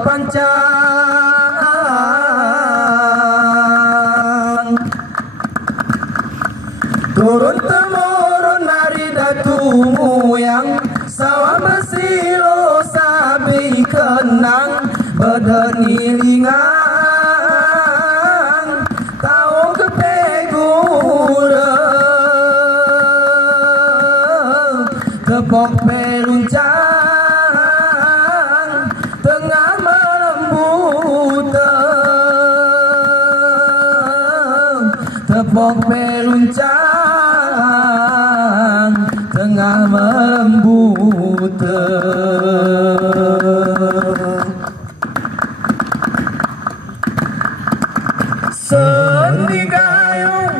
pancang turun temurun dari datu moyang sawah mesilo sabi kenang bedenilingang tahu kepegura tepok peruncang tengah melembut tepok peruncang tengah melembut sendi gayung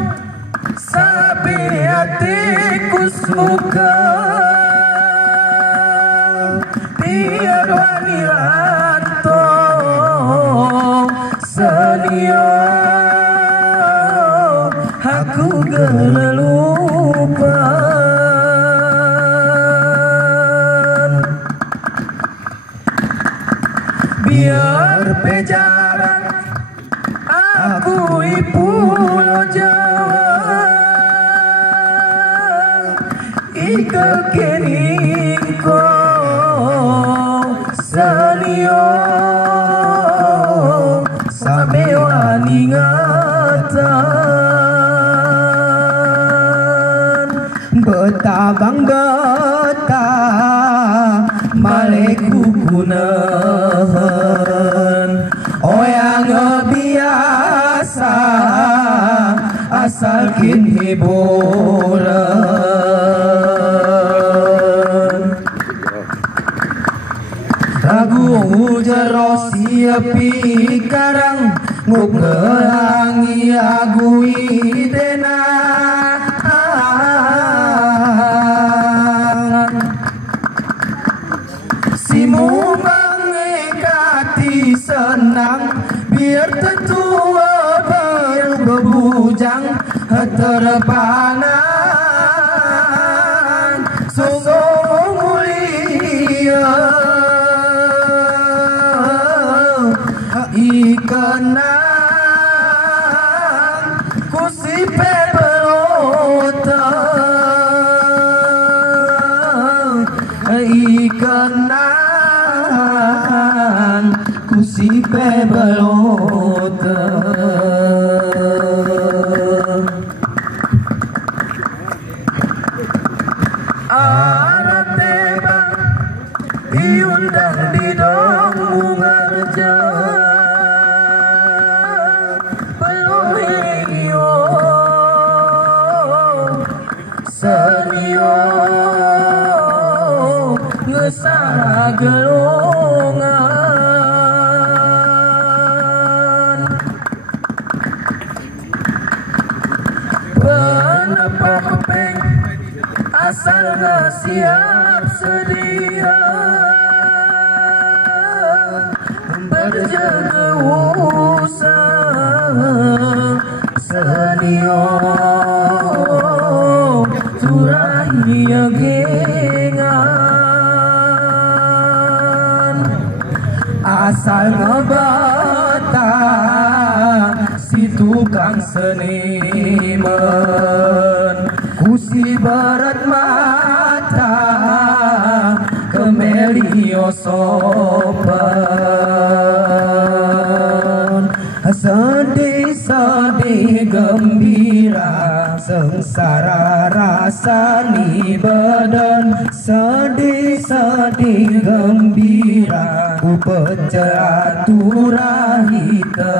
sapi hatiku suka biar waniranto senio aku gelelupan biar pejaran aku ipulo Jawa ike keningko senio samewa ningatan betabang beta maleku kunahan oyang biasa asal kin hiburan lagu jero siapi karang nguk ngelangi agu idena simu mengekati senang biar tetua baru bebujang terpanan sungguh mulia ikenang kusipe belotang ikenang kusipe belotang anak tebang diundang di dong mungarja pelureo senio ngesara gelongan penepak peng asal gak siap sedia berjaga usah senio turahnya gengan asal ngebata si tukang seniman kusi berat mata kemelio sopan sedih-sedih gembira sengsara rasa ni badan sedih-sedih gembira ku pecah turahita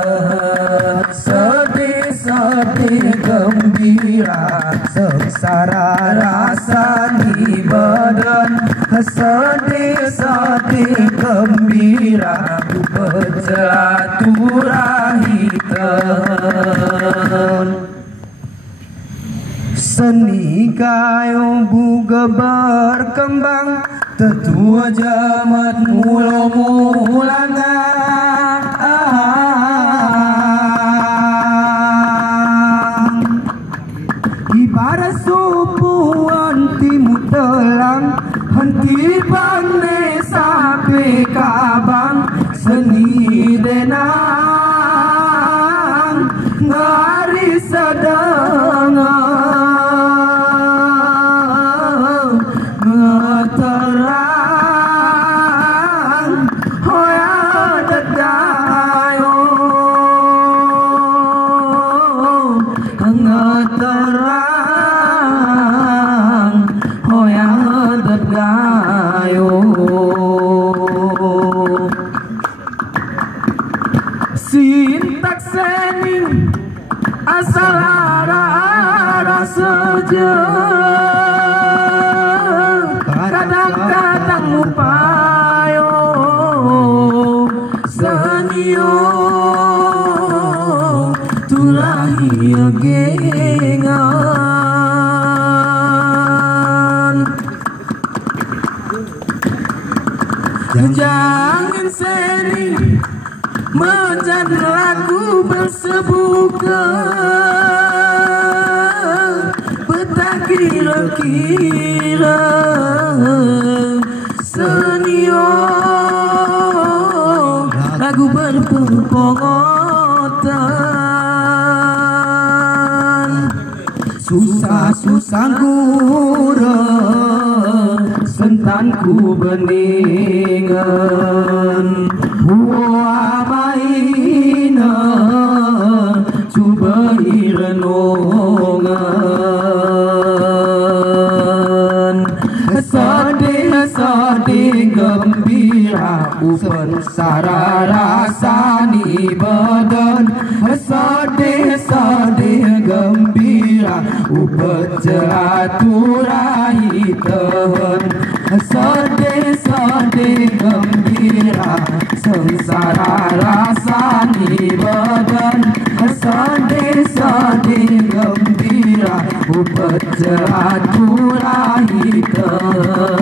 sedih-sedih gembira sengsara rasa ni badan sedih-sedih gembira ku pecah turahita seni kayu buga berkembang tetua jamat mula-mulana ibarat supuan timur telang henti bane sampai kabang seni denang ngari sedang ngeterang hoya degayo ngeterang hoya degayo sintak sening asal ara saja kadang-kadang upayo senio tulahi gengan jangan seni menjadi lagu bersebuka betah kira-kira senio lagu berpengotan susah-susah gura sentanku beningan huwa maina coba irenongan sedih gembira upen sararasani badan sedih gembira upet jaturai tahan sedih gembira sengsara rasani badan sedih gembira upet jaturai tahan